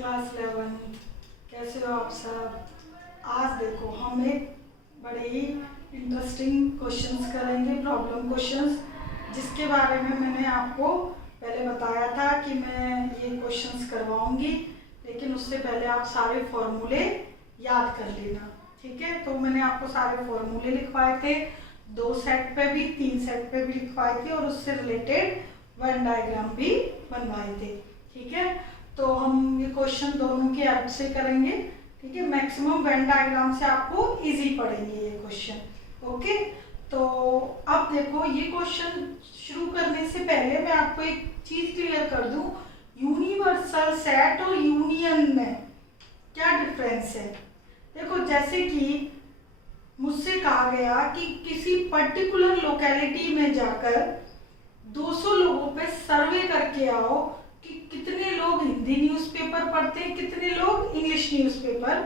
Class 11। कैसे हो आप सब। आज देखो हम एक बड़े ही इंटरेस्टिंग क्वेश्चंस करेंगे, प्रॉब्लम क्वेश्चंस, जिसके बारे में मैंने आपको पहले बताया था कि मैं ये क्वेश्चंस करवाऊंगी, लेकिन उससे पहले आप सारे फॉर्मूले याद कर लेना, ठीक है। तो मैंने आपको सारे फॉर्मूले लिखवाए थे, 2 सेट पे भी 3 सेट पे भी लिखवाए थे और उससे रिलेटेड वेन डायग्राम भी बनवाए थे, ठीक है। तो हम ये क्वेश्चन दोनों की हेल्प से करेंगे, ठीक है। मैक्सिमम वेन डायग्राम से आपको इजी पड़ेंगे ये क्वेश्चन, ओके। तो अब देखो, ये क्वेश्चन शुरू करने से पहले मैं आपको एक चीज क्लियर कर दूं, यूनिवर्सल सेट और यूनियन में क्या डिफरेंस है। देखो, जैसे कि मुझसे कहा गया कि किसी पर्टिकुलर लोकेलिटी में जाकर 200 लोगों पे सर्वे करके आओ कि कितने लोग हिंदी न्यूज़पेपर पढ़ते हैं, कितने लोग इंग्लिश न्यूज़पेपर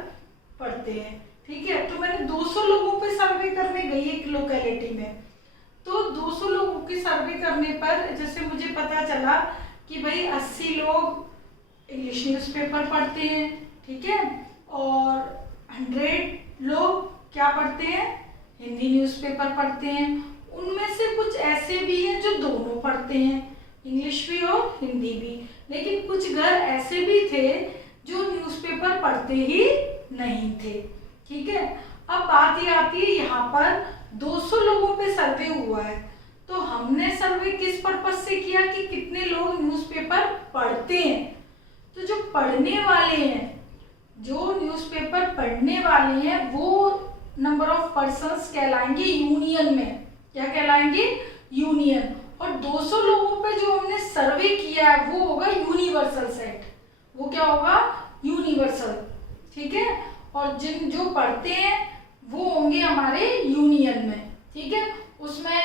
पढ़ते हैं, ठीक है। तो मैंने 200 लोगों पे सर्वे करने गई एक लोकेलिटी में, तो 200 लोगों की सर्वे करने पर जैसे मुझे पता चला कि भाई 80 लोग इंग्लिश न्यूज़पेपर पढ़ते हैं, ठीक है, और 100 लोग क्या पढ़ते हैं, हिंदी न्यूज़पेपर पढ़ते हैं। उनमें से कुछ ऐसे भी हैं जो दोनों पढ़ते हैं, इंग्लिश भी और हिंदी भी, लेकिन कुछ घर ऐसे भी थे जो न्यूज़पेपर पढ़ते ही नहीं थे, ठीक है। अब बात ये आती है, यहाँ पर 200 लोगों पे सर्वे हुआ है, तो हमने सर्वे किस पर्पज से किया कि कितने लोग न्यूज़पेपर पढ़ते हैं। तो जो पढ़ने वाले हैं, जो न्यूज़पेपर पढ़ने वाले हैं, वो नंबर ऑफ पर्सन्स कहलाएंगे यूनियन में। क्या कहलाएंगे, यूनियन। और 200 लोगों पे जो हमने सर्वे किया है वो होगा यूनिवर्सल सेट, वो क्या होगा, यूनिवर्सल, ठीक है। और जो पढ़ते हैं वो होंगे हमारे यूनियन में, ठीक है। उसमें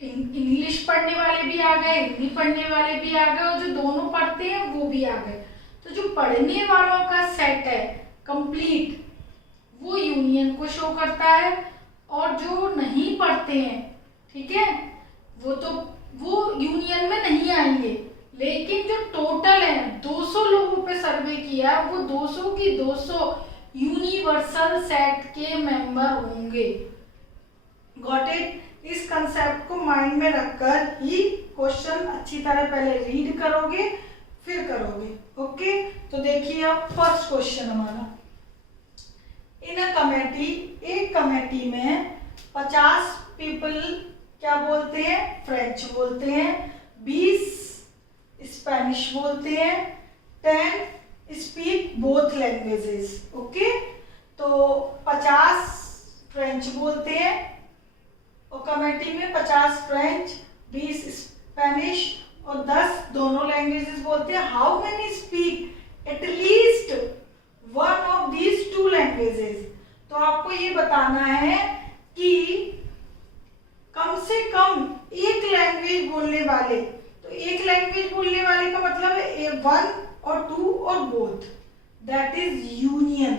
इंग्लिश पढ़ने वाले भी आ गए, हिंदी पढ़ने वाले भी आ गए, और जो दोनों पढ़ते हैं वो भी आ गए। तो जो पढ़ने वालों का सेट है कंप्लीट, वो यूनियन को शो करता है, और जो नहीं पढ़ते हैं, ठीक है, वो यूनियन में नहीं आएंगे। लेकिन जो टोटल है 200 लोगों पे सर्वे किया, वो 200 की 200 यूनिवर्सल सेट के मेंबर होंगे। Got it. इस कंसेप्ट को माइंड में रखकर ही क्वेश्चन अच्छी तरह पहले रीड करोगे, फिर करोगे, ओके। तो देखिए अब फर्स्ट क्वेश्चन हमारा, इन अ कमेटी, एक कमेटी में 50 पीपल क्या बोलते हैं, फ्रेंच बोलते हैं, 20 स्पेनिश बोलते हैं, 10 स्पीक बोथ लैंग्वेजेस, ओके। तो 50 फ्रेंच बोलते हैं, और कमेटी में 50 फ्रेंच, 20 स्पेनिश और 10 दोनों लैंग्वेजेस बोलते हैं। How many speak at least one of these 2 languages. तो आपको ये बताना है कि कम से कम एक लैंग्वेज बोलने वाले, तो एक लैंग्वेज बोलने वाले का मतलब है 1 और 2 और both, that is union,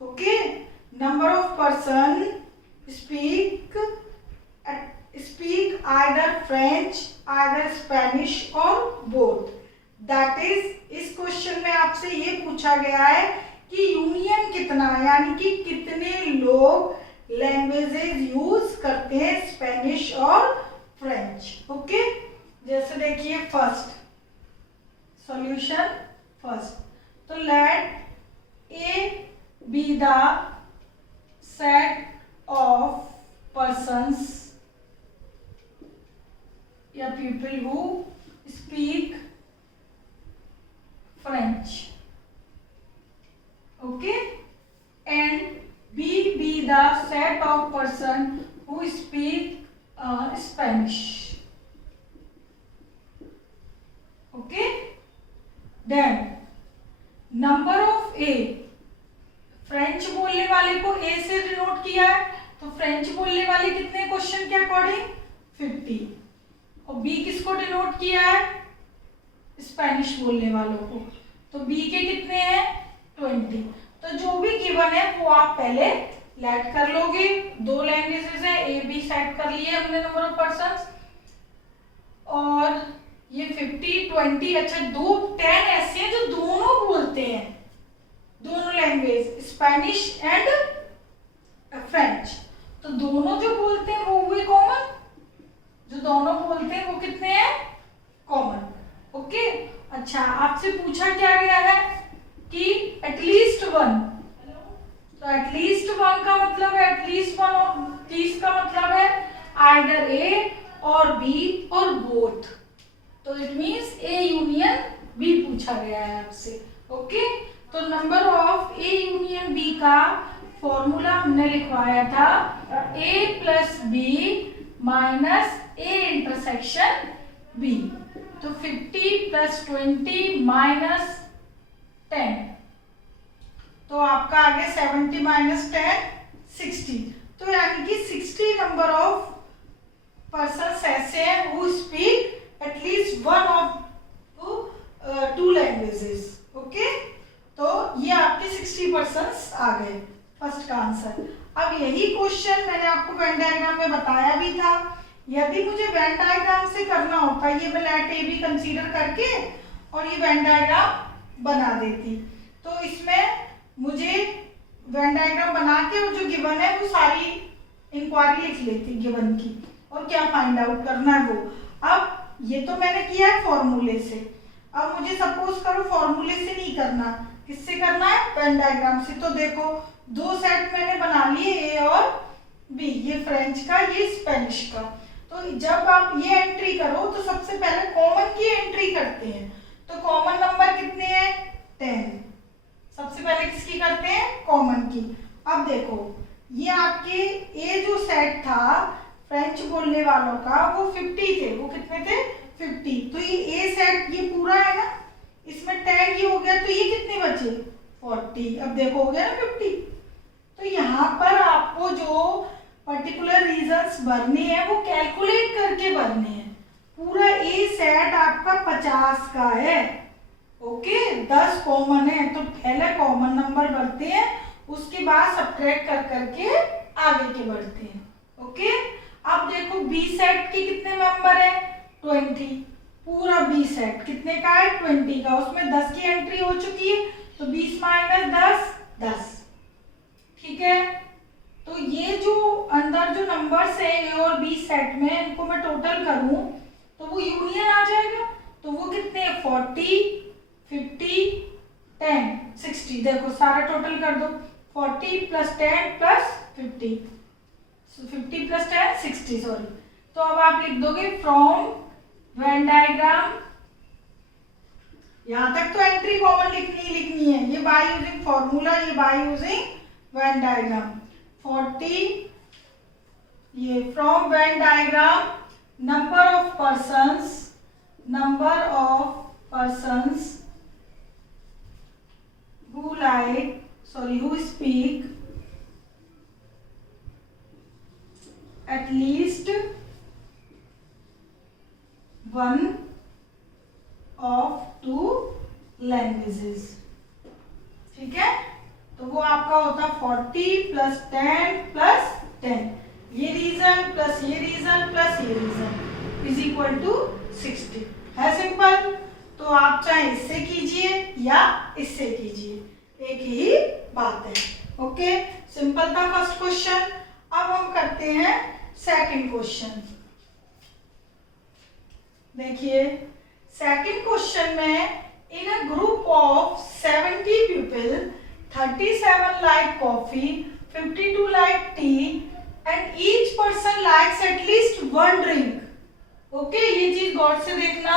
okay. Number of person speak either French, either Spanish और both, that is, इस क्वेश्चन में आपसे ये पूछा गया है कि यूनियन कितना है, यानी कि कितने लोग लैंग्वेजेस यूज करते हैं, स्पेनिश और फ्रेंच, ओके। जैसे देखिए फर्स्ट सॉल्यूशन, फर्स्ट, तो let A be the set of persons या people who speak French, okay, and B be the set of person who speak Spanish, okay. Then number of A, French बोलने वाले को A से denote किया है, तो French बोलने वाले कितने क्वेश्चन के अकॉर्डिंग, 50, और बी किसको डिनोट किया है, स्पेनिश बोलने वालों को, तो बी के कितने हैं, 20। तो जो भी गिवन है वो आप पहले लेट कर लोगे, 2 लैंग्वेजेस है, ए बी सेट कर लिए हमने नंबर ऑफ पर्सन्स, और ये 50 20, अच्छा 10 ऐसे हैं जो दोनों अच्छा, आपसे पूछा क्या गया है कि एटलीस्ट वन, तो एटलीस्ट वन का मतलब है, एटलीस्ट वन ऑफ दीज का मतलब है आइदर ए और बी और बोथ, तो it means A union B पूछा गया है आपसे। ओके, तो number of A union B का फॉर्मूला हमने लिखवाया था A plus B minus A intersection B, तो 50 प्लस 20 माइनस 10, तो आपका आ गया 70 माइनस 10 60, तो यानी कि 60 नंबर ऑफ पर्सन्स ऐसे हैं who speak at least one of to languages. Okay, तो ये आपके 60 पर्सन्स आ गए फर्स्ट का आंसर। अब यही क्वेश्चन मैंने आपको वेन डायग्राम में बताया भी था, यदि मुझे वेन डायग्राम से करना होता, ये मैं लेट ए बी कंसीडर करके और ये वेन डायग्राम बना देती, तो इसमें मुझे वेन डायग्राम बना के और जो गिवन है वो सारी इंक्वायरी लिख लेती गिवन की और क्या फाइंड आउट करना है वो। अब ये तो मैंने किया है फॉर्मूले से, अब मुझे सपोज करो फॉर्मूले से नहीं करना, किससे करना है, वेन डायग्राम से। तो देखो दो सेट मैंने बना लिए ए और बी, ये फ्रेंच का ये स्पेनिश का, तो जब आप ये एंट्री करो तो सबसे पहले कॉमन की एंट्री करते हैं, तो कॉमन नंबर कितने हैं 10, सबसे पहले किसकी करते हैं कॉमन की। अब देखो ये आपके ए जो सेट था फ्रेंच बोलने वालों का वो 50 थे, वो कितने थे 50, तो ये ए सेट ये पूरा है ना, इसमें 10 ये हो गया, तो ये कितने बचे 40, अब देखो हो गया ना 50। तो यहाँ पर आपको जो पर्टिकुलर रीजंस भरने हैं वो कैलकुलेट करके भरने हैं। पूरा ए सेट आपका 50 का है, ओके, 10 कॉमन है, तो पहले कॉमन नंबर भरते हैं, उसके बाद सब्ट्रैक्ट कर करके आगे के बढ़ते हैं। ओके, अब देखो बी सेट के कितने मेंबर है 20, पूरा बी सेट कितने का है 20 का, उसमें 10 की एंट्री हो चुकी है, तो 20 माइनस 10 10, ठीक है। तो ये जो अंदर जो नंबर्स है ए और बी सेट में, इनको मैं टोटल करूं तो वो यूनियन आ जाएगा, तो वो कितने 40 50 10 60, देखो सारा टोटल कर दो, 40 प्लस 10 प्लस 50, 50 प्लस 10 60 सॉरी। तो अब आप लिख दोगे फ्रॉम वेन डायग्राम, यहां तक तो एंट्री कॉमन लिखनी है, ये बाय यूजिंग फॉर्मूला, ये बाय यूजिंग वेन डायग्राम। 40 ये from Venn diagram number of persons who speak at least one of two languages, ठीक है। तो वो आपका होता 40 प्लस 10 प्लस 10, ये रीजन प्लस ये रीजन प्लस ये रीजन इज इक्वल टू 60, है सिंपल। तो आप चाहे इससे कीजिए या इससे कीजिए, एक ही बात है। ओके, सिंपल था फर्स्ट क्वेश्चन। अब हम करते हैं सेकंड क्वेश्चन। देखिए सेकंड क्वेश्चन में in a group of 70 people 37 like coffee, 52 like tea and each person likes at least one drink. Okay, ये चीज गौर से देखना,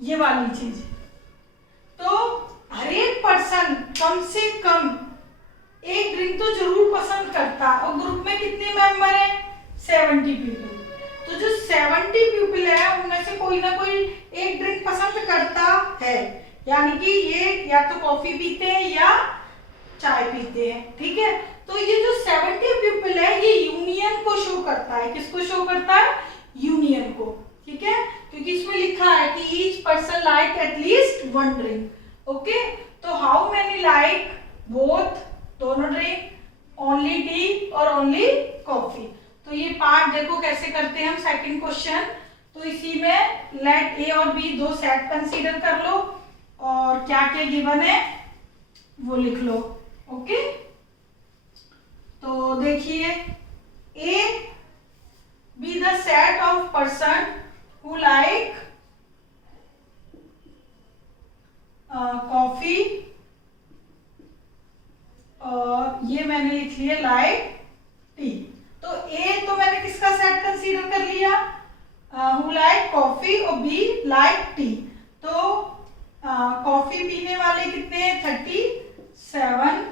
ये वाली चीज। तो हर एक पर्सन कम से कम एक ड्रिंक तो जरूर पसंद करता, और ग्रुप में कितने मेंबर हैं 70 पीपल, तो जो 70 पीपल है उनमें से कोई ना कोई एक ड्रिंक पसंद करता है, यानी कि ये या तो कॉफी पीते हैं या चाय पीते हैं, ठीक है। तो ये जो 70 पीपल है ये यूनियन को शो करता है, किसको शो करता है यूनियन को, ठीक है, क्योंकि इसमें लिखा है कि each person like at least one drink. Okay, तो हाउ मेनी लाइक बोथ, दोनों ड्रिंक, ओनली टी और ओनली कॉफी। तो ये पार्ट देखो कैसे करते हैं हम सेकंड क्वेश्चन। तो इसी में लेट ए और बी दो सेट कंसीडर कर लो और क्या क्या गिवन है वो लिख लो। ओके, तो देखिए ए be the set of person who like coffee, और ये मैंने लिख लिया लाइक टी। तो ए तो मैंने किसका सेट कंसीडर कर लिया, हु लाइक कॉफी, और बी लाइक टी। तो कॉफी पीने वाले कितने हैं 37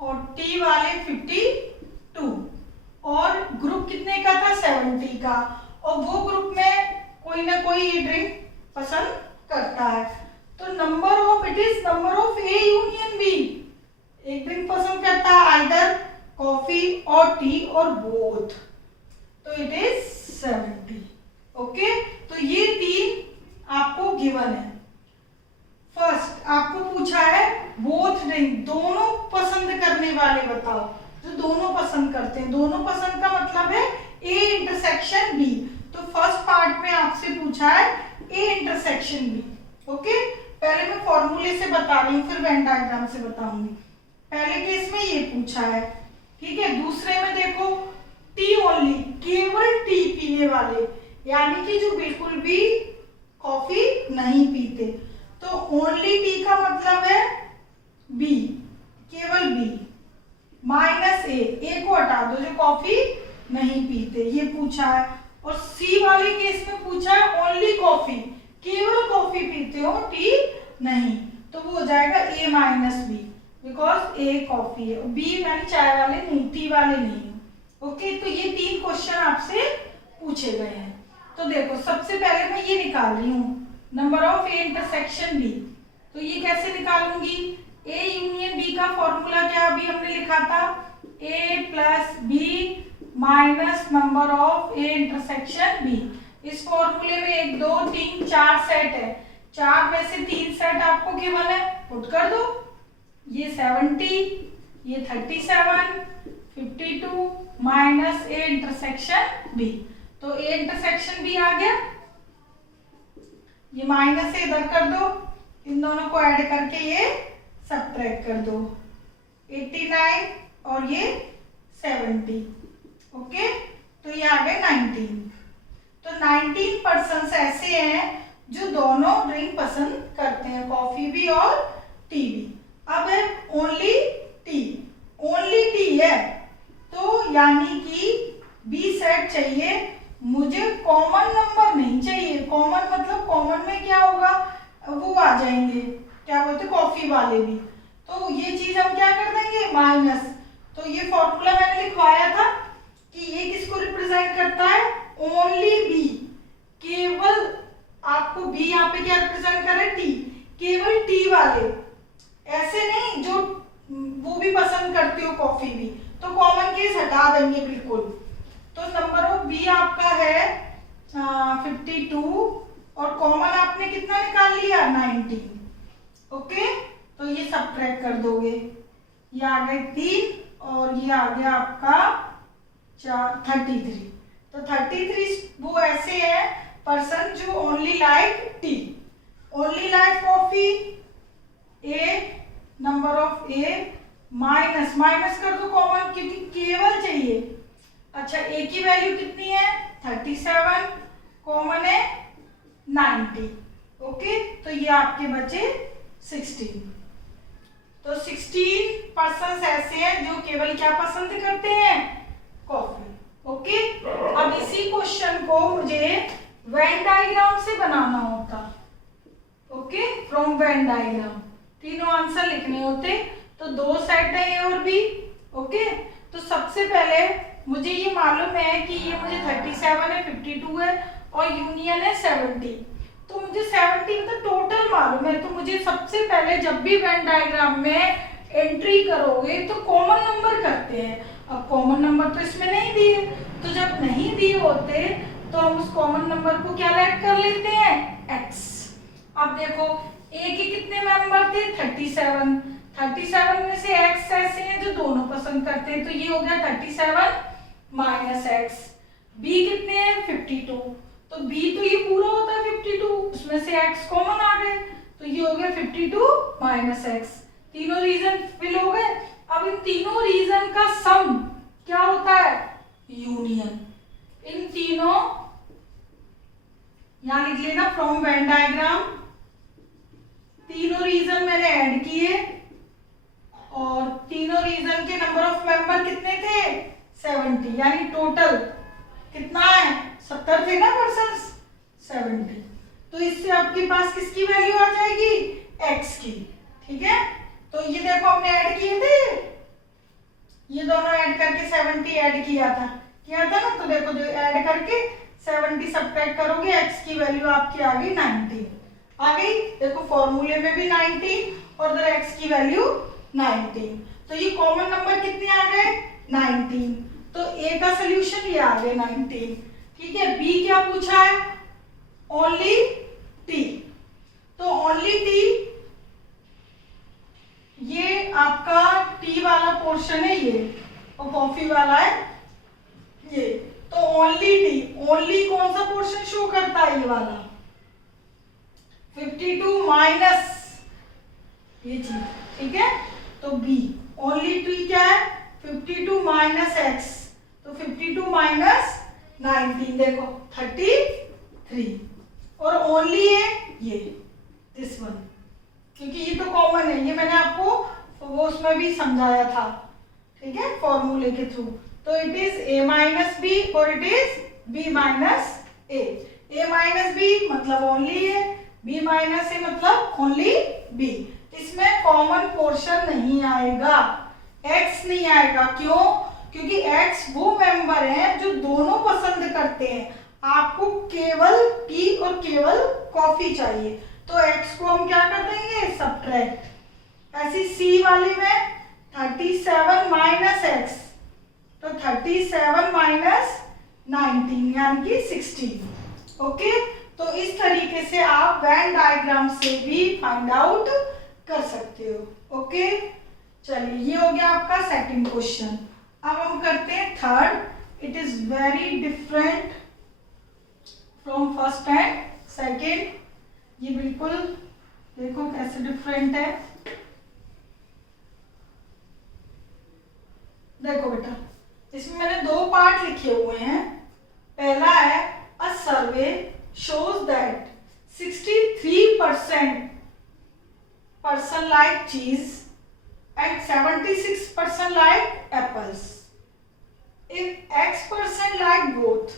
और टी वाले 52, और ग्रुप कितने का था 70 का, और वो ग्रुप में कोई ना कोई ये ड्रिंक पसंद करता है। तो number of, it is number of A union B, एक ड्रिंक पसंद करता है आइदर कॉफी और टी और बोथ, तो इट इज 70। ओके, तो ये 3 आपको गिवन है। फर्स्ट आपको पूछा है बोथ ड्रिंक, दोनों पसंद करने वाले बताओ, जो दोनों पसंद करते हैं। दोनों पसंद का मतलब है ए इंटरसेक्शन बी। तो फर्स्ट पार्ट में आपसे पूछा है ए इंटरसेक्शन बी। ओके, पहले मैं फॉर्मूले से बता रही हूँ, फिर वेन डायग्राम से बताऊंगी। पहले केस में ये पूछा है, ठीक है। दूसरे में देखो टी ओनली, केवल टी पीने वाले, यानी कि जो बिल्कुल भी कॉफी नहीं पीते। तो ओनली टी का मतलब है बी, केवल बी, माइनस ए को हटा दो, जो कॉफी नहीं पीते, ये पूछा है। और सी वाले केस में पूछा है ओनली कॉफी, केवल कॉफी पीते हो, टी नहीं, तो वो हो जाएगा A minus B, because A coffee है, बी मैंने चाय वाले नहीं, टी वाले नहीं। ओके, तो ये 3 क्वेश्चन आपसे पूछे गए हैं। तो देखो सबसे पहले मैं ये निकाल रही हूँ number of A intersection B. तो ये कैसे निकालूंगी, ए यूनियन बी का फॉर्मूला क्या अभी हमने लिखा था, A plus B minus number of A intersection B. इस फॉर्मूले में 1 2 3 4 सेट है, 4 में से 3 सेट आपको गिवन है, पुट कर दो। ये 70, ये 37, 52 माइनस ए इंटरसेक्शन बी। तो ए इंटरसेक्शन बी आ गया, ये माइनस से इधर कर दो, इन दोनों को ऐड करके ये सबट्रैक्ट कर दो, 89 और ये 70। ओके, तो ये आ गए 19। तो 19 पर्सन्स ऐसे हैं जो दोनों ड्रिंक पसंद करते हैं, कॉफी भी और टी भी। अब है ओनली टी, ओनली टी है, तो यानी कि बी सेट चाहिए मुझे, कॉमन नंबर नहीं चाहिए। कॉमन मतलब कॉमन में क्या होगा, वो आ जाएंगे, क्या बोलते कॉफी वाले भी, तो ये चीज हम क्या कर देंगे माइनस। तो ये फॉर्मूला मैंने लिखवाया था कि ये किसको रिप्रेजेंट करता है, ओनली बी, केवल आपको बी यहाँ पे क्या रिप्रेजेंट कर रहा है, टी, केवल टी वाले, ऐसे नहीं जो वो भी पसंद करते हो कॉफी भी, तो कॉमन केस हटा देंगे बिल्कुल। तो नंबर ऑफ बी आपका है 52 और कॉमन आपने कितना निकाल लिया 19। ओके, तो ये सबट्रैक्ट कर दोगे, ये आ गए 3 और ये आ गया आपका 33। तो 33 वो ऐसे है पर्सन जो only like T, only like coffee, A number of A minus, minus कर दो कॉमन क्योंकि केवल चाहिए। अच्छा, ए की वैल्यू कितनी है 37, कॉमन है 90। ओके, तो ये आपके बचे 16। तो 16 पर्सन्स ऐसे हैं जो केवल क्या पसंद करते हैं, कॉफी। ओके, अब इसी क्वेश्चन को मुझे वेन डायग्राम से बनाना होता। ओके, फ्रॉम वेन डायग्राम तीनों आंसर लिखने होते, तो 2 सेट है ए और बी। ओके, तो सबसे पहले मुझे ये मालूम है कि ये मुझे 37 है, 52 है और यूनियन है 70। तो मुझे 70 मतलब टोटल मालूम है, तो मुझे सबसे पहले जब भी वेन डायग्राम में एंट्री करोगे तो कॉमन नंबर करते हैं। अब कॉमन नंबर तो इसमें नहीं दिए, तो जब नहीं दिए होते तो हम उस कॉमन नंबर को क्या लेट कर लेते हैं, x। अब देखो ए के कितने मेंबर थे 37, 37 में से x ऐसे हैं जो दोनों पसंद करते हैं, तो ये हो गया 37 माइनस एक्स। बी कितने हैं 52, तो बी तो ये पूरा होता है 52, उसमें से x कॉमन आ गए, तो ये हो गया 52 माइनस एक्स। तीनों रीजन फिल हो गए। अब इन तीनों रीजन का सम क्या होता है, यूनियन। इन तीनों यहां लिख लेना फ्रॉम वेन डायग्राम, तीनों रीजन मैंने ऐड किए और तीनों रीजन के नंबर ऑफ मेंबर कितने थे 70, यानी टोटल कितना है 70 थे ना पर्सन्स 70। तो इससे आपके पास किसकी वैल्यू आ जाएगी x की। ठीक है, तो ये देखो हमने ऐड किए थे, ये दोनों ऐड करके 70 ऐड किया था ना। तो देखो जो ऐड करके 70 सब्ट्रैक्ट करोगे x की वैल्यू आपकी आ गई 19 आ गई। देखो फॉर्मूले में भी 19 और इधर x की वैल्यू 19, तो ये कॉमन नंबर कितने आ गए 19। तो a का सोल्यूशन ये आ गए 19। ठीक है, b क्या पूछा है ओनली t, तो ओनली t ये आपका t वाला पोर्शन है ये, और कॉफी वाला है ये। तो ओनली t, ओनली कौन सा पोर्शन शो करता है ये वाला 52 माइनस ये चीज। ठीक है, तो b ओनली t क्या है 52 माइनस x, तो 52 माइनस 19 देखो 33, और ओनली है ये दिस वन, क्योंकि ये तो कॉमन है, ये मैंने आपको वो उसमें भी समझाया था। ठीक है, फॉर्मूले के थ्रू। तो it is a minus B और it is b minus a minus B मतलब ओनली है, b माइनस a मतलब ओनली b। इसमें कॉमन पोर्शन नहीं आएगा, x नहीं आएगा। क्यों? क्योंकि x वो मेंबर है जो दोनों पसंद करते हैं। आपको केवल टी और केवल कॉफी चाहिए, तो x को हम क्या कर देंगे सब्ट्रैक्ट। ऐसी c वाली में 37 माइनस x, तो 37 माइनस 19 यानी कि 16। ओके, तो इस तरीके से आप वेन डायग्राम से भी फाइंड आउट कर सकते हो। ओके, चलिए ये हो गया आपका सेकंड क्वेश्चन। अब हम करते हैं third. It is very different from first and second. ये बिल्कुल देखो कैसे डिफरेंट है। देखो बेटा, इसमें मैंने दो पार्ट लिखे हुए हैं। पहला है अ सर्वे shows that 63% person like cheese and 76% like apples. If X% like both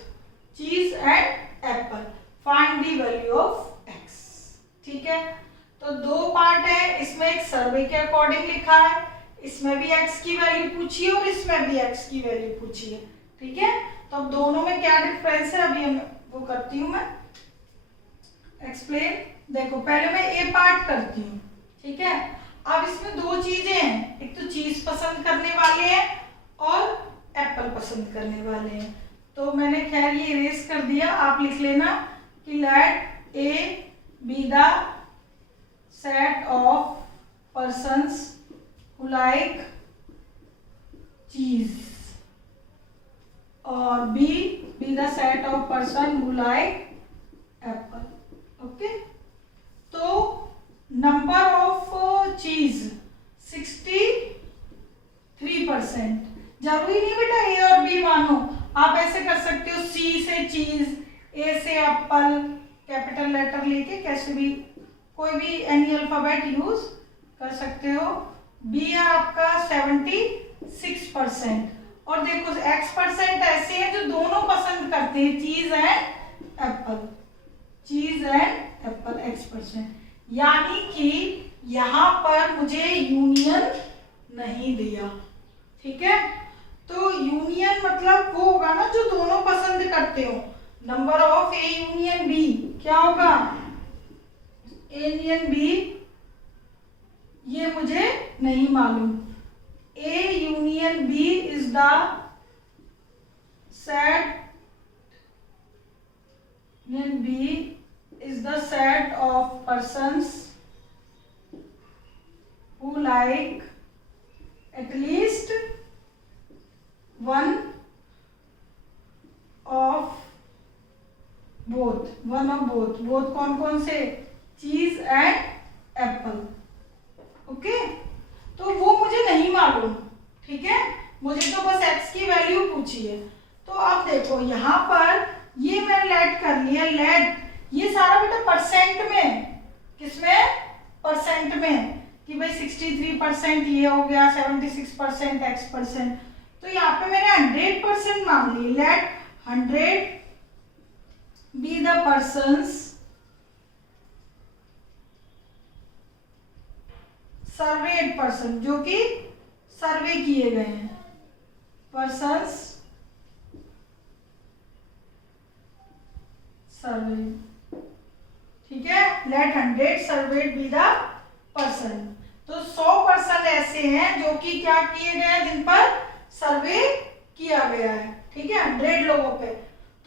cheese and apple, find the value of X. ठीक है, तो दो पार्ट है, इसमें एक सर्वे के अकॉर्डिंग लिखा है, इसमें भी x की वैल्यू पूछी है और इसमें भी x की वैल्यू पूछी है। ठीक है, तो अब दोनों में क्या डिफरेंस है अभी हम वो करती हूँ मैं एक्सप्लेन। देखो पहले मैं ए पार्ट करती हूँ। ठीक है, अब इसमें दो चीजें हैं, एक तो चीज पसंद करने वाले हैं और एप्पल पसंद करने वाले हैं। तो मैंने खैर ये इरेज कर दिया, आप लिख लेना कि let A be the set of persons who like cheese और B the set of person who like apple. Okay, तो नंबर ऑफ चीज 63%। जरूरी नहीं बेटा ए और बी मानो, आप ऐसे कर सकते हो सी से चीज, ए से एप्पल, कैपिटल लेटर लेके कैसे भी कोई भी एनी अल्फाबेट यूज कर सकते हो। बी है आपका 76%, और देखो x% ऐसे हैं जो दोनों पसंद करते हैं चीज एंड एप्पल, चीज एंड एप्पल x%, यानी कि यहां पर मुझे यूनियन नहीं दिया। ठीक है, तो यूनियन मतलब वो होगा ना जो दोनों पसंद करते हो। Number of A union B क्या होगा ए यूनियन बी, ये मुझे नहीं मालूम। A union B is the set, union B is the set of persons who like at least one of both, both कौन कौन से चीज एंड एप्पल। ओके, तो वो मुझे नहीं मालूम। ठीक है, मुझे तो बस x की वैल्यू पूछी है। तो अब देखो यहाँ पर ये मैं लेट कर लिया, लेट ये सारा बेटा परसेंट में, किसमें परसेंट में कि भाई 63% ये हो गया, 76% X%, तो यहाँ पे मैंने 100% मान ली। Let 100 be the persons served person, जो कि सर्वे किए गए हैं, पर्सन्स सर्वे, ठीक है। Let 100 surveyed be the person, तो 100 पर्सन ऐसे हैं जो कि क्या किए गए हैं, जिन पर सर्वे किया गया है, ठीक है, 100 लोगों पे।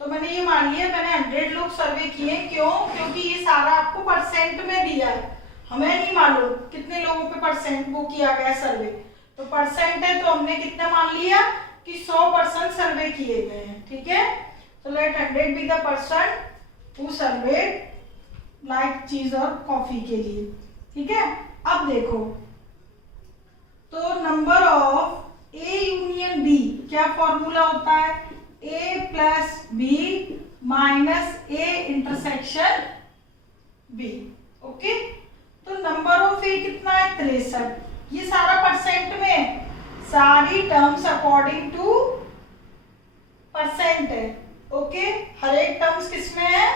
तो मैंने ये मान लिया मैंने 100 लोग सर्वे किए। क्यों? क्योंकि ये सारा आपको परसेंट में दिया है, हमें नहीं मालूम कितने लोगों पे परसेंट वो किया गया सर्वे, तो परसेंट है तो हमने कितना मान लिया कि 100% सर्वे किए गए हैं, ठीक है। तो let 100 be the person who surveyed like cheese और कॉफी के लिए, ठीक है। अब देखो, तो number of A union B, क्या फॉर्मूला होता है, A plus B minus A intersection B, okay. तो नंबर ऑफ ए कितना है, 63। ये सारा परसेंट में, सारी टर्म्स अकॉर्डिंग टू परसेंट है, ओके। हर एक टर्म्स किसमें है,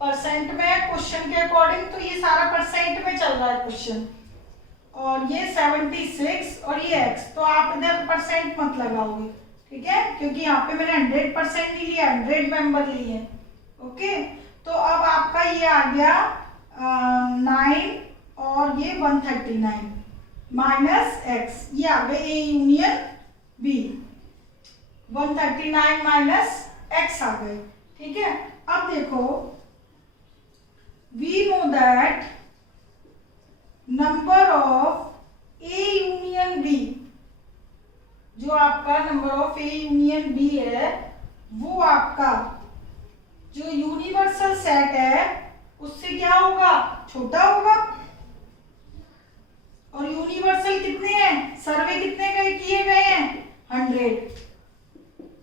परसेंट में है, क्वेश्चन के अकॉर्डिंग। तो ये सारा परसेंट में चल रहा है क्वेश्चन, और ये 76 और ये x, तो आप इधर परसेंट मत लगाओगे, ठीक है, क्योंकि यहाँ पे मैंने 100% नहीं लिया, 100 मेंबर लिए, ओके। तो अब आपका ये आ गया 9 और ये 139 माइनस x, ये आ गया A union B, 139 minus x आ गए, ठीक है। अब देखो, we know that number of A union B, जो आपका number of A union B है, वो आपका जो यूनिवर्सल सेट है उससे क्या होगा, छोटा होगा। और यूनिवर्सल कितने हैं, सर्वे कितने किए गए हैं, 100,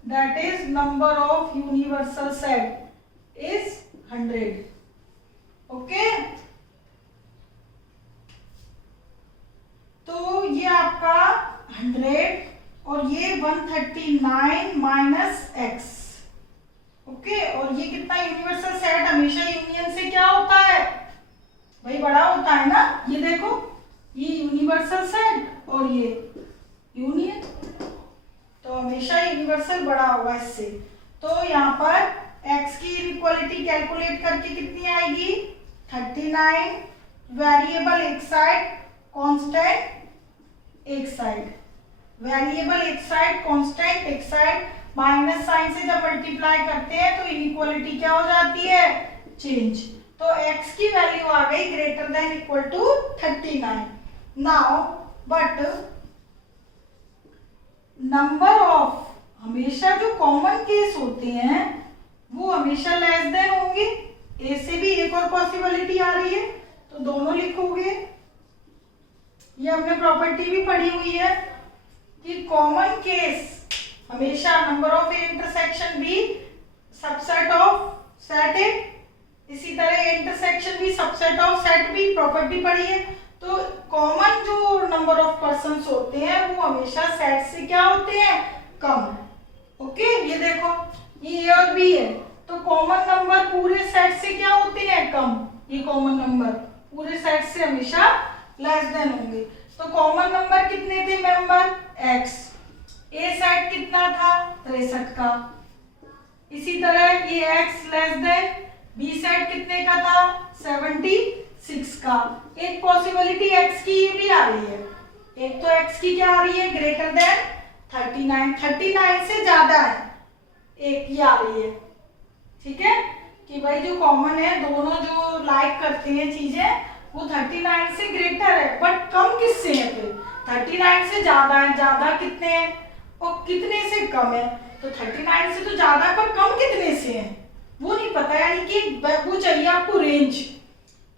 that is number of universal set is 100, okay. तो ये आपका 100 और ये 139 माइनस x, ओके। और ये कितना, यूनिवर्सल सेट हमेशा यूनियन से क्या होता है भाई, बड़ा होता है ना। ये देखो, ये यूनिवर्सल सेट और ये यूनियन, तो हमेशा यूनिवर्सल बड़ा होगा इससे। तो यहाँ पर x की इनइक्वालिटी कैलकुलेट करके कितनी आएगी, 39, वेरिएबल एक साइड, कांस्टेंट एक साइड, वेरिएबल एक साइड, कांस्टेंट एक साइड, माइनस साइन से जब मल्टीप्लाई करते हैं तो इनइक्वालिटी क्या हो जाती है, चेंज। तो x की वैल्यू आ गई greater than equal to 39। Now but number of, हमेशा जो कॉमन केस होते हैं वो हमेशा लेस देन होंगे। ए से भी एक और पॉसिबिलिटी आ रही है, तो दोनों लिखोगे। ये हमने प्रॉपर्टी भी पढ़ी हुई है कि कॉमन केस हमेशा number of A intersection B subset of set A, इसी तरह इंटरसेक्शन भी subset of set B, property पढ़ी है। तो कॉमन जो नंबर ऑफ पर्सन्स होते हैं वो हमेशा सेट से क्या होते हैं, कम, ओके। ये देखो, ये ए और बी है, तो कॉमन नंबर पूरे सेट से क्या होते हैं, कम। ये कॉमन नंबर पूरे सेट से हमेशा लेस देन होंगे। तो कॉमन नंबर कितने थे मेंबर, x। ए सेट कितना था, 63 का। इसी तरह ये x less than B set कितने का था, 76 का। एक पॉसिबिलिटी x की ये भी आ रही है, एक तो x की क्या आ रही है, ग्रेटर देन 39, 39 से ज्यादा है, एक ये आ रही है, ठीक है, कि भाई जो कॉमन है, दोनों जो लाइक करते हैं चीजें, वो 39 से ग्रेटर है, बट कम किससे है, फिर 39 से ज्यादा है। ज्यादा कितने हैं और कितने से कम है, तो 39 से तो ज्यादा पर कम कितने से है वो नहीं पता, यानी कि वो चाहिए आपको रेंज।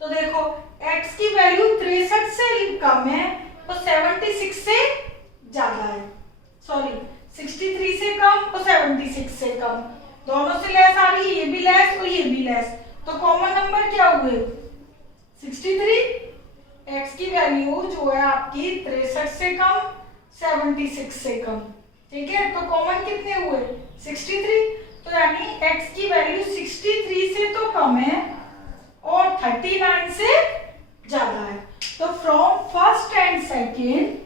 तो देखो, x की वैल्यू 63 से कम है और 76 से ज्यादा है, सॉरी 63 से कम और 76 से कम, दोनों से लेस आ रही है, ये भी लेस और ये भी लेस। तो कॉमन नंबर क्या हुए, 63, वैल्यू जो है आपकी 63 से कम, 76 से कम, ठीक है। तो कॉमन कितने हुए? 63। तो यानी x की वैल्यू 63 से तो कम है और 39 से ज्यादा है। तो from first and second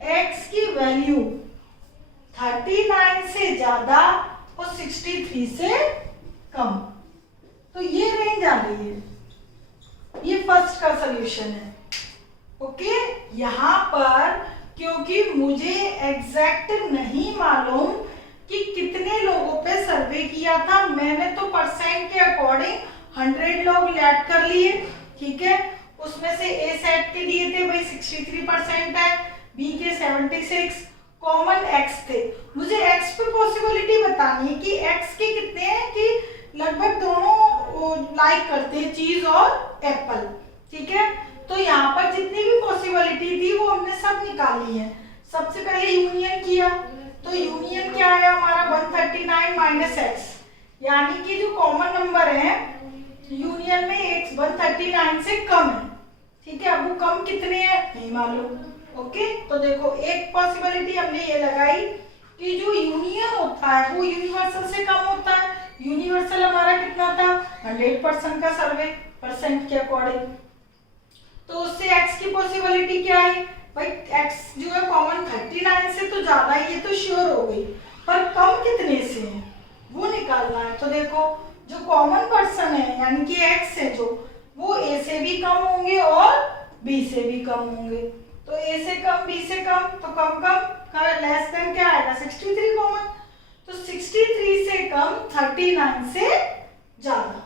x की वैल्यू 39 से ज्यादा और 63 से कम, तो ये रेंज आ रही है। ये फर्स्ट का सॉल्यूशन है। ओके, यहाँ पर क्योंकि मुझे एग्जैक्ट नहीं मालूम कि कितने लोगों पे सर्वे किया था, मैंने तो परसेंट के अकॉर्डिंग 100 लोग ऐड कर लिए, ठीक है। उसमें से ए सेट के दिए थे भाई 63% है, बी के 76, कॉमन एक्स थे। मुझे एक्स पे पॉसिबिलिटी बतानी है कि एक्स के कितने हैं, कि लगभग दोनों लाइक करते हैं, चीज और एप्पल, ठीक है। तो यहाँ पर जितनी भी पॉसिबिलिटी थी वो हमने सब निकाली है। सबसे पहले यूनियन किया, तो यूनियन क्या आया हमारा 139 माइनस एक्स, यानी कि जो कॉमन नंबर है यूनियन में x 139 से कम है, ठीक है। अब वो कम कितने हैं नहीं मालूम। ओके, तो देखो एक पॉसिबिलिटी हमने ये लगाई कि जो यूनियन होता है वो यूनिवर्सल से कम होता है। यूनिवर्सल हमारा कितना था 100% का सर्वे परसेंट के अकॉर्डिंग, तो उससे x की पॉसिबिलिटी क्या आई भाई, x जो है कॉमन 39 से तो ज्यादा है, ये तो श्योर हो गई, पर कम कितने से है वो निकालना है। तो देखो जो कॉमन पर्सन है यानी कि x है जो, वो a से भी कम होंगे और b से भी कम होंगे। तो a से कम b से कम, तो कम का लेस देन क्या आएगा 63 कॉमन, तो 63 से कम 39 से ज्यादा,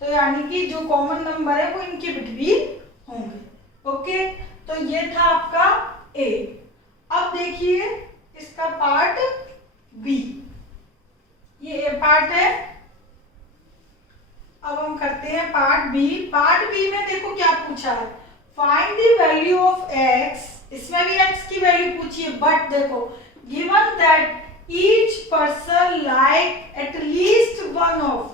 तो यानी कि जो कॉमन नंबर है वो इनके बिटवीन होंगे। ओके, तो ये था आपका ए। अब देखिए इसका पार्ट बी, ये ए पार्ट है। अब हम करते हैं पार्ट बी। पार्ट बी में देखो क्या पूछा है, find the value of X. इसमें भी एक्स की वैल्यू पूछी है, बट देखो given that each person like at least one of,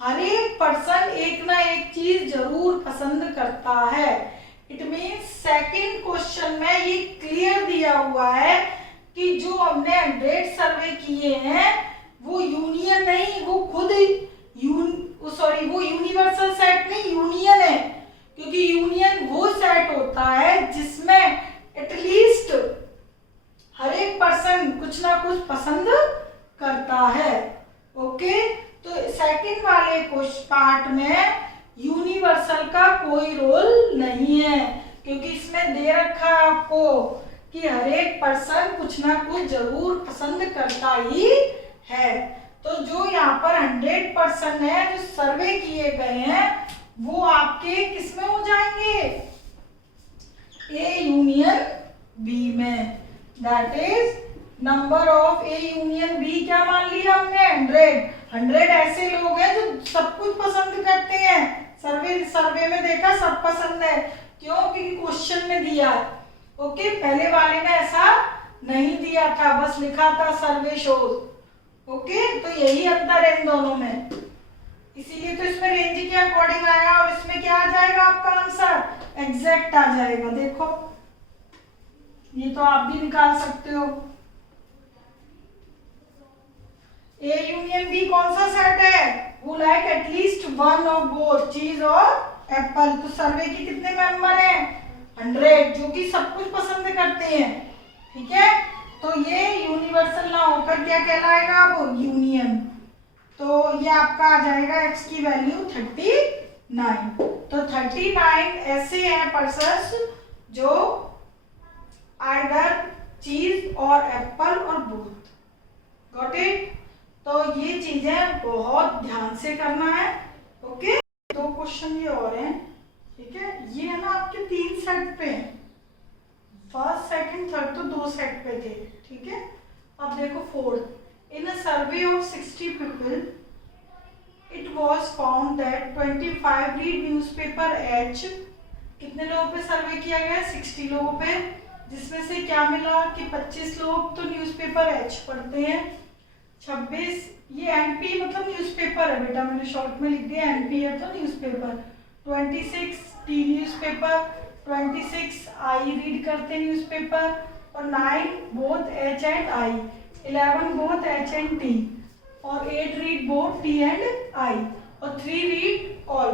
हर एक पर्सन एक ना एक चीज जरूर पसंद करता है। इट मीन्स सेकेंड क्वेश्चन में ये क्लियर दिया हुआ है कि जो हमने 100 सर्वे किए हैं वो यूनियन नहीं, वो खुद वो यूनिवर्सल सेट नहीं, यूनियन है। क्योंकि यूनियन वो सेट होता है जिसमें एटलीस्ट हर एक पर्सन कुछ ना कुछ पसंद करता है। ओके, तो सेकंड वाले पार्ट में यूनिवर्सल का कोई रोल नहीं है, क्योंकि इसमें दे रखा है आपको कि हर एक पर्सन कुछ ना कुछ जरूर पसंद करता ही है। तो जो यहाँ पर 100% है जो सर्वे किए गए हैं वो आपके किस में हो जाएंगे, ए यूनियन बी में। That is number of A union B क्या मान लिया हमने 100 ऐसे लोग हैं जो सब कुछ पसंद करते हैं। सर्वे में देखा सब पसंद है, क्यों, क्योंकि क्वेश्चन में दिया। ओके, पहले वाले में ऐसा नहीं दिया था, बस लिखा था सर्वे शोज। ओके, तो यही अंतर है इन दोनों में, इसीलिए तो इसमें रेंज के अकॉर्डिंग आया और इसमें क्या आ जाएगा आपका आंसर एग्जैक्ट आ जाएगा। देखो ये तो आप भी निकाल सकते हो। ए यूनियन बी कौन सा सेट है, वो like at least one of both चीज और एप्पल। तो सर्वे के कितने मेंबर हैं 100, जो कि सब कुछ पसंद करते हैं, ठीक है। तो ये यूनिवर्सल ना होकर क्या कहलाएगा वो यूनियन। तो ये आपका आ जाएगा एक्स की वैल्यू 39। तो 39 ऐसे हैं पर्सन्स जो आइदर चीज और एप्पल और बोथ। Got it. तो ये चीजें बहुत ध्यान से करना है। ओके, दो क्वेश्चन ये और हैं, ठीक है। ये है ना आपके 3 सेट पे हैं, फर्स्ट सेकंड थर्ड तो 2 सेट पे थे, ठीक है। अब देखो fourth, in a survey of 60 people it was found that 25 read newspaper H. कितने लोगों पे सर्वे किया गया 60 लोगों पे, जिसमें से क्या मिला कि 25 लोग तो न्यूज़पेपर एच पढ़ते हैं, 26 ये एनपी मतलब न्यूज़पेपर है बेटा, मैंने शॉर्ट में लिख दिया एनपी है तो newspaper. 26 T newspaper, 26 I read करते न्यूज़पेपर, और 9 both H and I, 11 both H and T, और 8 read both T and I, और 3 रीड ऑल।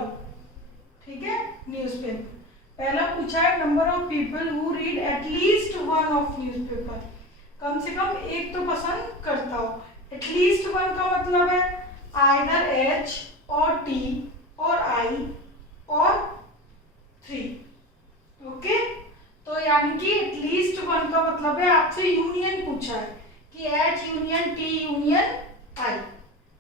ठीक है, न्यूज़पेपर। पहला पूछा है number of people who read at least one of newspaper, कम से कम एक तो पसंद करता हो। एटलीस्ट वन का मतलब है आइदर एच और टी और आई और 3। ओके, तो यानी कि एटलीस्ट वन का मतलब है आपसे यूनियन पूछा है कि एच यूनियन टी यूनियन आई।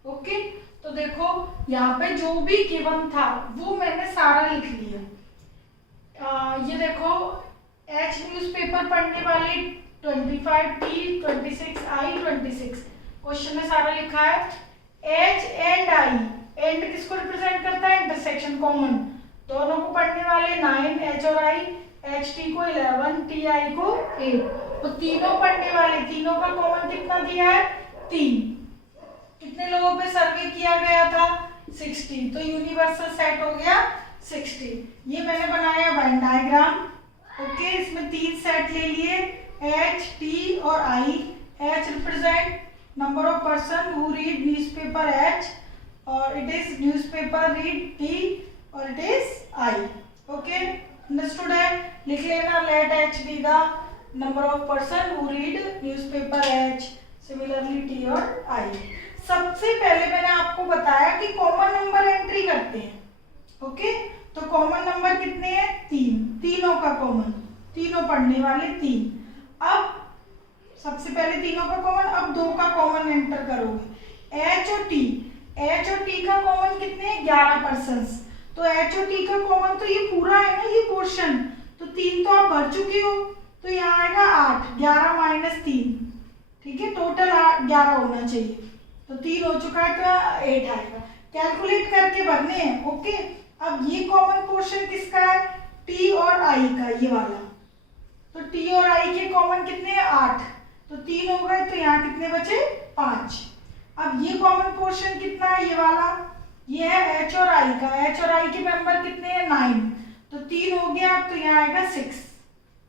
ओके, तो देखो यहाँ पे जो भी गिवन था वो मैंने सारा लिख लिया। ये देखो एच न्यूज़पेपर पढ़ने वाले 25 टी 26 आई 26, क्वेश्चन में सारा लिखा है। एच एंड आई, एंड किसको रिप्रेजेंट करता है? इंटरसेक्शन कॉमन, दोनों को पढ़ने वाले 9 एच और आई, एच टी को 11 टी आई को 8, तो तीनों पढ़ने वाले, तीनों का कॉमन कितना दिया है? 3। कितने लोगों पे सर्वे किया गया था? 60, तो यूनिवर्सल सेट हो गया 60। ये मैंने बनाया वेन डायग्राम। ओके, इसमें 3 सेट ले लिए, एच टी और I. H represent number of person who read newspaper H, और it is newspaper read T, और it is I. Okay, understood है? लिख लेना, let H be the number of person who read newspaper H, similarly T और I. सबसे पहले मैंने आपको बताया कि कॉमन नंबर एंट्री करते हैं। ओके, तो कॉमन नंबर कितने हैं? 3, तीनों का कॉमन, तीनों पढ़ने वाले 3। अब सबसे पहले तीनों का कॉमन, अब 2 का कॉमन एंटर करोगे। एच और टी, एच और टी का कॉमन कितने हैं? 11 पर्सन्स, तो एच और टी का कॉमन तो ये पूरा है ना, ये पोर्शन, तो 3 तो आप भर चुके हो, तो यहाँ आएगा 8, 11 माइनस 3। ठीक है, टोटल 11 होना चाहिए, तो 3 हो चुका है तो 8 आएगा। कैलकुलेट करके भरने हैं। ओके, अब ये कॉमन पोर्शन किसका है? टी और आई का, ये वाला, तो टी और आई के कॉमन कितने हैं? 8, तो 3 हो गए, तो यहाँ कितने बचे? 5। अब ये कॉमन पोर्शन कितना है? ये वाला, ये है एच और आई का, एच और आई के मेंबर कितने हैं? 9, तो 3 हो गया, तो यहाँ आएगा 6।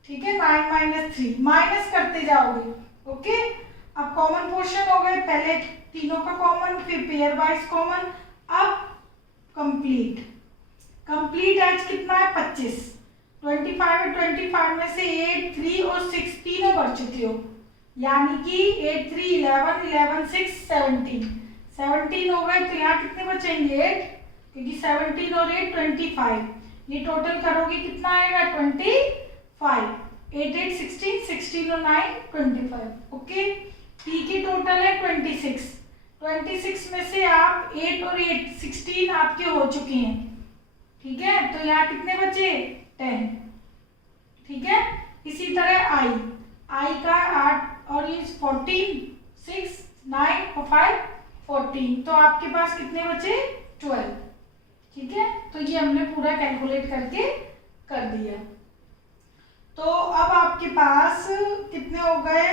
ठीक है, 9 माइनस 3, माइनस करते जाओगे। ओके, अब कॉमन पोर्शन हो गए, पहले तीनों का कॉमन, फिर पेयर वाइज कॉमन। अब कंप्लीट, कंप्लीट एच कितना है? 25। 25 में से 8, 3 और 6 तीनों भर चुके हो, यानी कि 8, 3, 11, 11, 6, 17 हो गए, तो यहाँ कितने बचेंगे? 8, क्योंकि 17 और 8 25, ये टोटल करोगे कितना आएगा? 25। 8, 8, 16, 16 और 9 25। ओके, पी की टोटल है 26। 26 में से आप 8 और 8 16 आपके हो चुके हैं। ठीक है, तो यहाँ कितने बचे? 10। ठीक है, इसी तरह आई का 8 और ये 14, 6, 9 और 5 14, तो आपके पास कितने बचे? 12। ठीक है, तो ये हमने पूरा कैलकुलेट करके कर दिया। तो अब आपके पास कितने हो गए?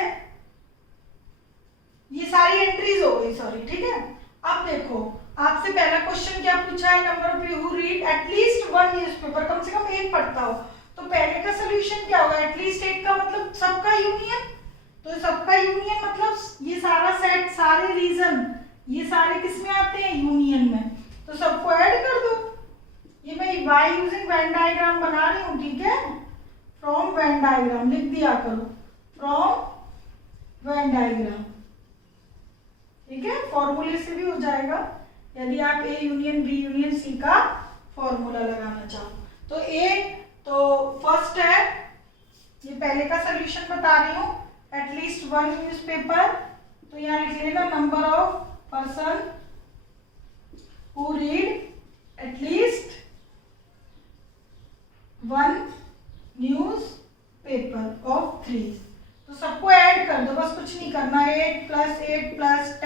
ये सारी एंट्रीज हो गई, सॉरी। ठीक है, अब देखो आपसे पहला क्वेश्चन क्या पूछा है? Number of you who read at least one newspaper, कम से कम एक पढ़ता हो, तो पहले का सोल्यूशन क्या होगा? एटलीस्ट एक का मतलब सबका यूनियन, तो सबका यूनियन मतलब ये सारा सेट, सारे रीजन, ये सारे किस में आते हैं? यूनियन में, तो सबको ऐड कर दो। ये मैं बाय यूजिंग वेन डायग्राम बना रही हूँ। ठीक है, फ्रॉम वेन डायग्राम लिख दिया करो, फ्रॉम वेन डायग्राम। ठीक है, फॉर्मूले से भी हो जाएगा यदि आप A union B union C का फॉर्मूला लगाना चाहो। तो ए, तो फर्स्ट है, ये पहले का सोल्यूशन बता रही हूँ, एटलीस्ट वन न्यूज़पेपर, तो यहाँ लिख लेना number of person who read at least one newspaper of 3, तो सबको ऐड कर दो, बस कुछ नहीं करना। 8 + 8 + 10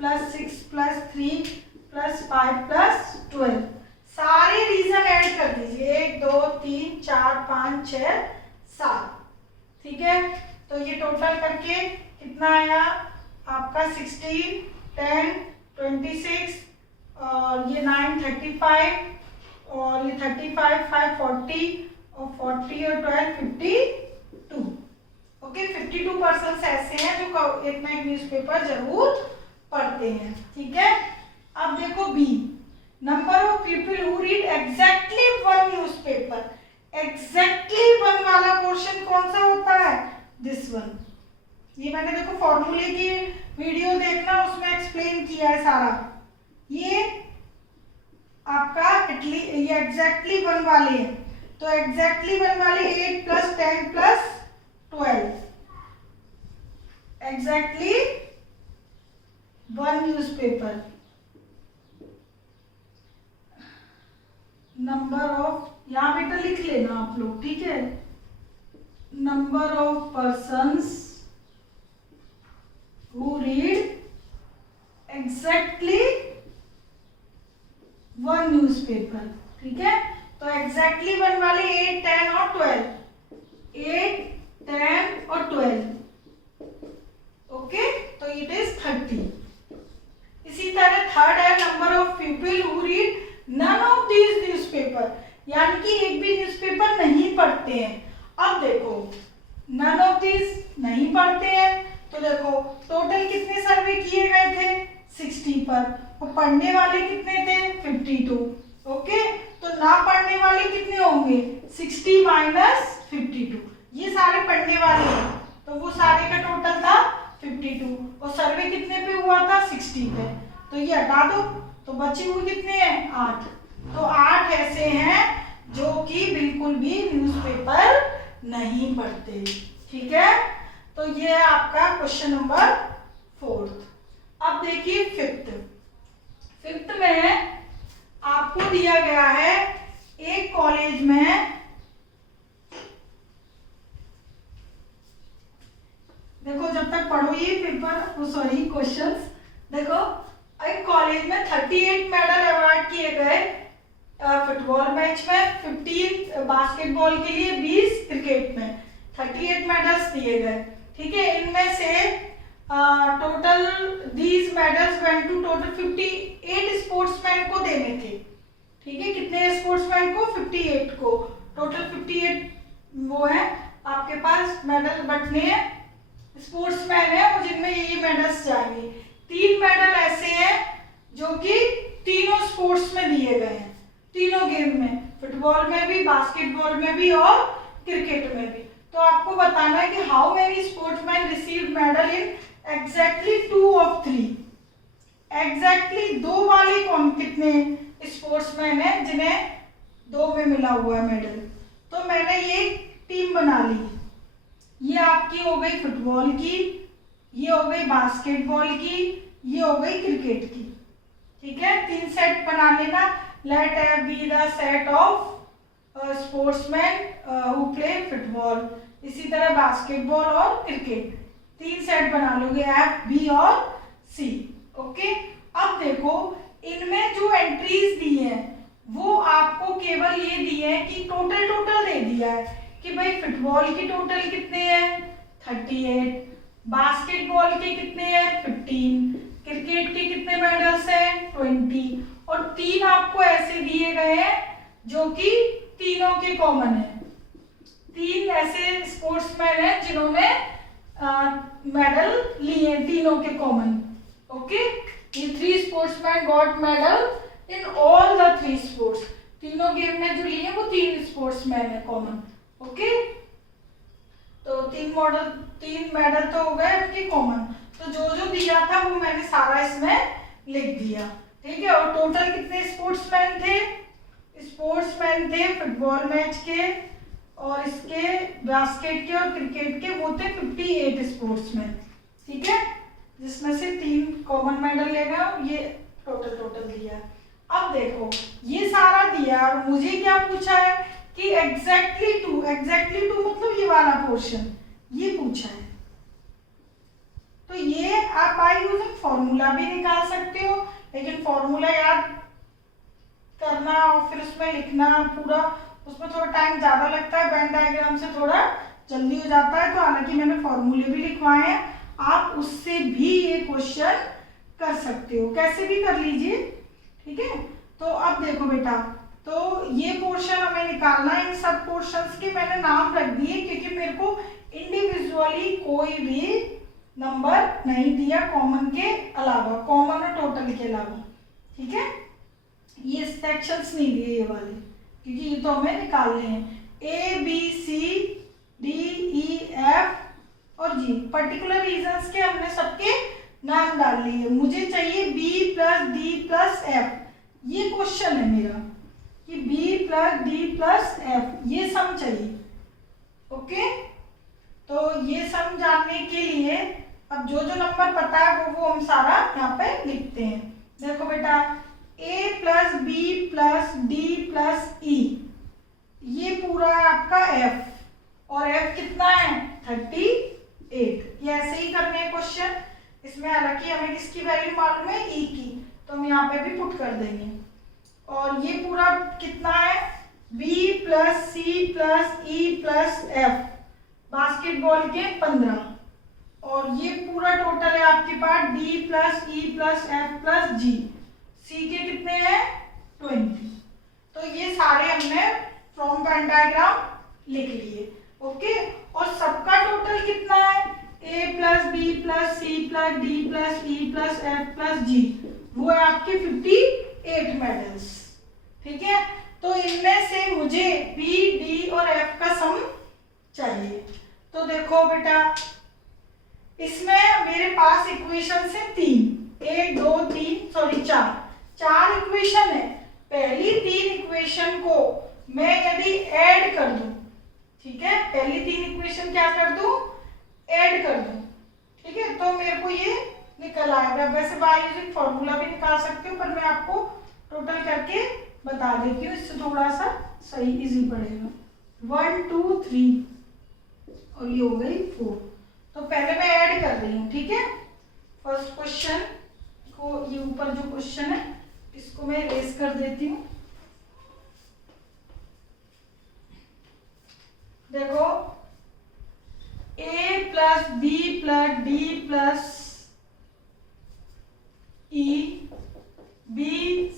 + 6 + 3 + 5 + 12, सारे रीजन ऐड कर दीजिए। 1 2 3 4 5 6 7। ठीक है, तो ये टोटल करके कितना आया आपका? 16 10, 26 और ये 9, 35 और ये 35, 5, 40 और 40 और 12, 52। ओके, 52 पर्सन्स ऐसे हैं जो एक ना एक न्यूज़पेपर जरूर पढ़ते हैं। ठीक है, अब देखो B, number of people who read exactly one newspaper. Exactly one वाला पोर्शन कौन सा होता है? This one. ये मैंने देखो फॉर्मूले की वीडियो देखना, उसमें एक्सप्लेन किया है सारा। ये आपका ये एग्जैक्टली वन वाले हैं, तो एग्जैक्टली वन वाले 8 + 10 + 12, exactly one newspaper. Number of, यहाँ बेटा लिख लेना आप लोग, ठीक है, number of persons who read exactly one newspaper. ठीक है, तो एग्जैक्टली वन वाले 8, 10 और 12, 8, 10 और 12। ओके, तो इट इज 30। इसी तरह थर्ड है number of people who read none of these newspaper, यानी कि एक भी न्यूज़पेपर नहीं पढ़ते हैं। अब देखो नन ऑफ दीज नहीं पढ़ते हैं, तो देखो टोटल कितने सर्वे किए गए थे? 60 पर, और पढ़ने वाले कितने थे? 52। ओके, तो ना पढ़ने वाले कितने होंगे? 60 - 52। ये सारे पढ़ने वाले हैं, तो वो सारे का टोटल था 52, और सर्वे कितने पे हुआ था? 60 पे, तो ये हटा दो, तो बचे हुए कितने हैं? 8। तो 8 ऐसे हैं जो कि बिल्कुल भी न्यूज़पेपर नहीं पढ़ते। ठीक है, तो ये है आपका क्वेश्चन नंबर 4। अब देखिए फिफ्थ में आपको दिया गया है एक कॉलेज में, देखो जब तक पढ़ो ये पेपर, सॉरी क्वेश्चंस, देखो एक कॉलेज में 38 मेडल अवार्ड किए गए फुटबॉल मैच में, 15 बास्केटबॉल के लिए, 20 क्रिकेट में, 38 मेडल्स दिए गए। ठीक है, इनमें से total these medals went to total 58 sportsman को देने थे। ठीक है, कितने स्पोर्ट्समैन को? 58 को, टोटल 58 वो है आपके पास मेडल बटने हैं, स्पोर्ट्समैन है वो, जिनमें ये मेडल्स जाएंगे। 3 मेडल ऐसे हैं जो कि तीनों स्पोर्ट्स में दिए गए हैं, तीनों गेम में, फुटबॉल में भी, बास्केटबॉल में भी और क्रिकेट में भी। तो आपको बताना है कि how many sportsman received medal in exactly 2 of 3। Exactly 2 वाले कौन कितने स्पोर्ट्समैन हैं जिन्हें 2 में मिला हुआ है मेडल? तो मैंने ये टीम बना ली, ये आपकी हो गई फुटबॉल की, ये हो गई बास्केटबॉल की, ये हो गई क्रिकेट की। ठीक है, 3 सेट बना लेना। Let F be the set of sportsman who play football, इसी तरह बास्केटबॉल और क्रिकेट, 3 सेट बना लोगे, एफ, बी और सी। ओके, अब देखो इनमें जो एंट्रीज दी है वो आपको केवल ये दी है कि टोटल दे दिया है कि भाई फुटबॉल की टोटल कितने हैं? 38, बास्केटबॉल के कितने हैं? 15, क्रिकेट के कितने मेडल्स हैं? 20, और 3 आपको ऐसे दिए गए हैं जो कि तीनों के कॉमन है। 3 ऐसे स्पोर्ट्समैन हैं जिन्होंने मेडल लिए, तीनों के कॉमन। ओके, ये 3 sportsman got medal in all the 3 sports, तीनों गेम में जो लिए वो 3 स्पोर्ट्समैन है कॉमन। ओके, तो 3 मेडल तो हो गए उनके कॉमन, तो जो दिया था वो मैंने सारा इसमें लिख दिया। ठीक है, और टोटल कितने स्पोर्ट्समैन थे? स्पोर्ट्समैन थे फुटबॉल मैच के और इसके बास्केट के और क्रिकेट के, वो थे 58 स्पोर्ट्समैन। ठीक है, जिसमें से 3 कॉमन मेडल लेगा, ये टोटल दिया। अब देखो ये सारा दिया और मुझे क्या पूछा है कि एग्जैक्टली टू मतलब ये वाला पोर्शन ये पूछा है। तो ये आप बाय यूजिंग फॉर्मूला भी निकाल सकते हो, लेकिन फॉर्मूला याद करना और फिर उसमें लिखना पूरा, उसमें थोड़ा टाइम ज्यादा लगता है, वेन डायग्राम से थोड़ा जल्दी हो जाता है। तो हालांकि मैंने फॉर्मूले भी लिखवाए हैं, आप उससे भी ये क्वेश्चन कर सकते हो, कैसे भी कर लीजिए, ठीक है। तो अब देखो बेटा, तो ये पोर्शन हमें निकालना है। इन सब पोर्शंस के मैंने नाम रख दिए क्योंकि मेरे को इंडिविजुअली कोई भी नंबर नहीं दिया कॉमन के अलावा, कॉमन और टोटल के अलावा, ठीक है। ये सेक्शंस नहीं दिए ये वाले, क्योंकि ये तो हमें निकालने हैं। A B C D E F और G पर्टिकुलर रीजंस के हमने सबके नाम डाल लिए। मुझे चाहिए B plus D plus F, ये क्वेश्चन है मेरा कि B plus D plus F ये सम चाहिए, ओके। तो ये सम जानने के लिए अब जो जो नंबर पता है वो हम सारा यहाँ पे लिखते हैं। देखो बेटा, A plus B plus D plus E, ये पूरा है आपका F, और F कितना है 38। ये ऐसे ही करने हैं क्वेश्चन। इसमें हालांकि हमें किसकी वैल्यू मालूम है, E की, तो हम यहाँ पे भी पुट कर देंगे। और ये पूरा कितना है, B plus C plus E plus F, basketball के 15, और ये पूरा टोटल है आपके पास D plus E plus F plus G, C के कितने हैं 20। तो ये सारे हमने फ्रॉम पेन डायग्राम लिख लिए, ओके। और सबका टोटल कितना है, A plus B plus C plus D plus E plus F plus G, वो है आपके 58 मेडल्स, ठीक है। तो इनमें से मुझे B, D और F का सम चाहिए। तो देखो बेटा, इसमें मेरे पास इक्वेशन है 3, 1 2 3 सॉरी 4 इक्वेशन है। पहली 3 इक्वेशन को मैं यदि ऐड कर दूं, ठीक है, पहली 3 इक्वेशन क्या कर दूं, ऐड कर दूं, ठीक है, तो मेरे को ये निकल आएगा। वैसे बाय यूजिंग फॉर्मूला भी निकाल सकते हो, पर मैं आपको टोटल करके बता देती हूँ, इससे थोड़ा सा सही इजी पड़ेगा। 1 2 3 और ये हो गई 4। तो पहले मैं ऐड कर रही हूँ, ठीक है। फर्स्ट क्वेश्चन को, ये ऊपर जो क्वेश्चन है इसको मैं इरेज कर देती हूँ। देखो, A plus B plus D plus E, B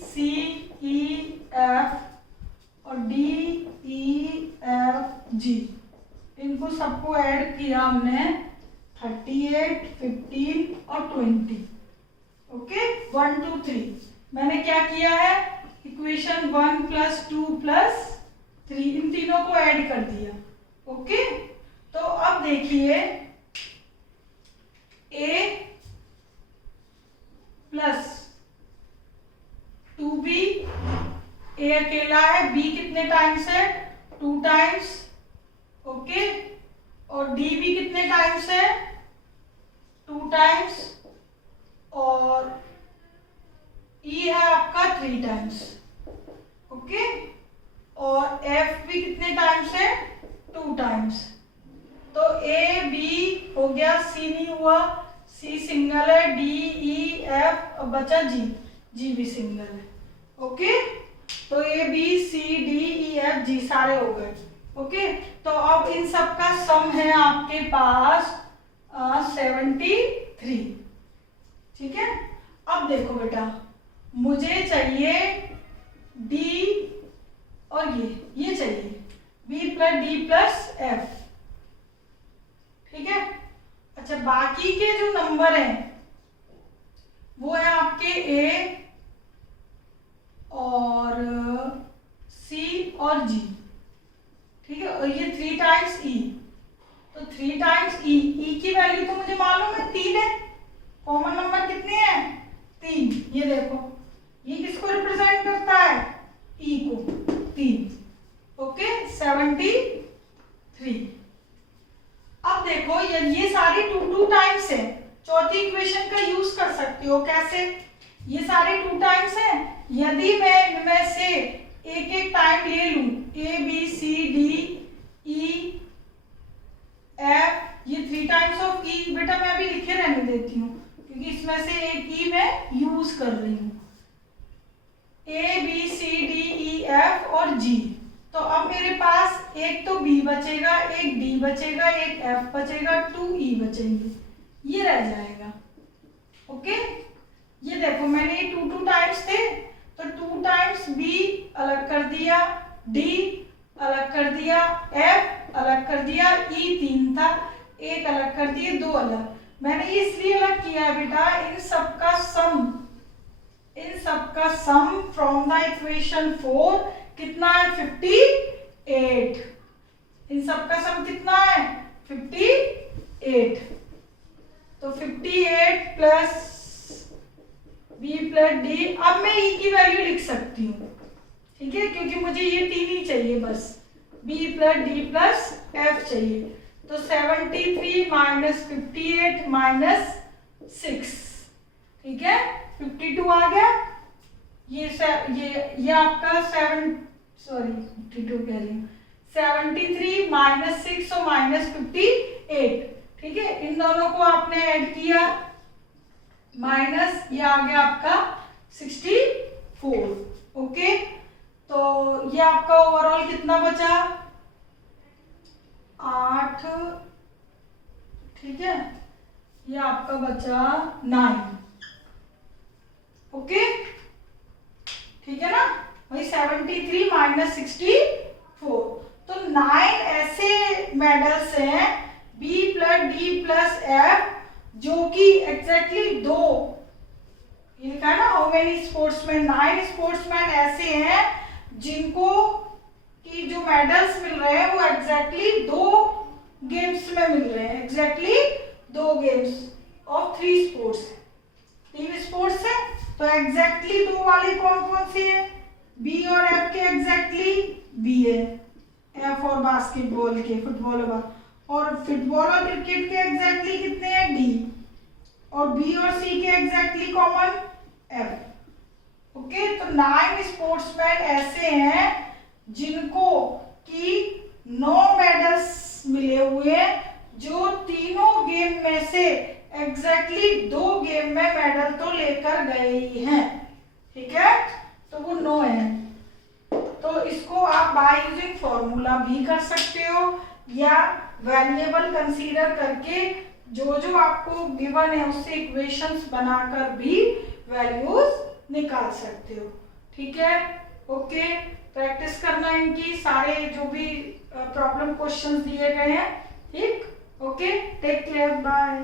C E F और D E F G, इनको सबको ऐड किया हमने 38, 15 और 20, ओके। 1 2 3 मैंने क्या किया है, इक्वेशन 1 प्लस 2 प्लस 3, इन तीनों को ऐड कर दिया, ओके। तो अब देखिए, A प्लस 2B, A अकेला है, B कितने टाइम्स है 2 टाइम्स, ओके, और D भी कितने टाइम्स है 2 टाइम्स, और E है आपका 3 टाइम्स, ओके, और F भी कितने टाइम्स है 2 टाइम्स। तो A B हो गया, C नहीं हुआ, C सिंगल है, D E F और बचा G, G भी सिंगल है, ओके। तो A B C D E F G सारे हो गए, ओके। तो अब इन सब का सम है आपके पास 73, ठीक है। अब देखो बेटा, मुझे चाहिए D और ये चाहिए B plus D plus F, ठीक है। अच्छा, बाकी के जो नंबर हैं वो है आपके A और C और G, ठीक है, और ये 3 टाइम्स E, तो 3 टाइम्स E की वैल्यू तो मुझे मालूम है 3 है, कॉमन नंबर कितने हैं 3, ये देखो, ये किसको रिप्रेजेंट करता है E को, 3, ओके, 73। अब देखो, ये सारी 2 टाइम्स है, चौथी इक्वेशन का यूज कर सकते हो। कैसे, ये सारे 2 टाइम्स है, यदि मैं इनमें से एक एक टाइम ले लूं, A B C D E F, ये 3 टाइम्स ऑफ E, बेटा मैं अभी लिखे रहने देती हूँ क्योंकि इसमें से एक E मैं यूज कर रही हूँ, A B C D E F और G। तो अब मेरे पास एक तो B बचेगा, एक D बचेगा, एक F बचेगा, 2 E बचेंगे, ये रह जाएगा, ओके। ये देखो मैंने ये 2 टाइम्स थे, तो 2 टाइम्स बी अलग कर दिया, डी अलग कर दिया, एफ अलग कर दिया, ई 3 था, 1 अलग कर दिए, 2 अलग। मैंने इसलिए अलग किया है बेटा, इन सबका सम फ्रॉम द इक्वेशन 4 कितना है 58। इन सबका सम कितना है 58। तो 58 प्लस बी प्लस डी। अब मैं ई की वैल्यू लिख सकती हूँ, ठीक है, क्योंकि मुझे ये 3 ही चाहिए बस, B plus D plus F चाहिए। तो 73 माइनस 58 माइनस 6, ठीक है, 52 आ गया। ये आपका 52 कह रही हूँ, 73 माइनस 6 और माइनस 58, ठीक है। इन दोनों को आपने ऐड किया, माइनस ये आ गया आपका 64। ओके, तो ये आपका ओवरऑल कितना बचा 8, ठीक है, ये आपका बचा 9। ओके, ठीक है ना, वही 73 माइनस 64। तो 9 ऐसे मेडल्स हैं B plus D plus F जो कि एग्जैक्टली 2, ये लिखा है ना हाउ मेनी स्पोर्ट्समैन, 9 स्पोर्ट्समैन ऐसे हैं जिनको कि जो मेडल्स मिल रहे हैं वो एग्जैक्टली 2 गेम्स में मिल रहे हैं, exactly 2 games of 3 sports. 3 sports है तो एग्जैक्टली 2 वाले कौन कौन से है, बी और एफ के एग्जैक्टली बी है, एफ और बास्केटबॉल के, फुटबॉल और फुटबॉल और क्रिकेट के एग्जैक्टली कितने हैं डी, और बी और सी के एग्जैक्टली कॉमन एफ। ओके, तो 9 स्पोर्ट्समैन ऐसे हैं जिनको कि 9 मेडल्स मिले हुए हैं, जो तीनों गेम में से एग्जैक्टली 2 गेम में मेडल तो लेकर गए ही हैं, ठीक है, तो वो 9 है। तो इसको आप बाय यूजिंग फॉर्मूला भी कर सकते हो या वेरिएबल कंसीडर करके जो जो आपको गिवन है उससे इक्वेशंस बनाकर भी वैल्यूज निकाल सकते हो, ठीक है। ओके, प्रैक्टिस करना इनकी, सारे जो भी प्रॉब्लम क्वेश्चंस दिए गए हैं, ठीक। Okay, take care, bye.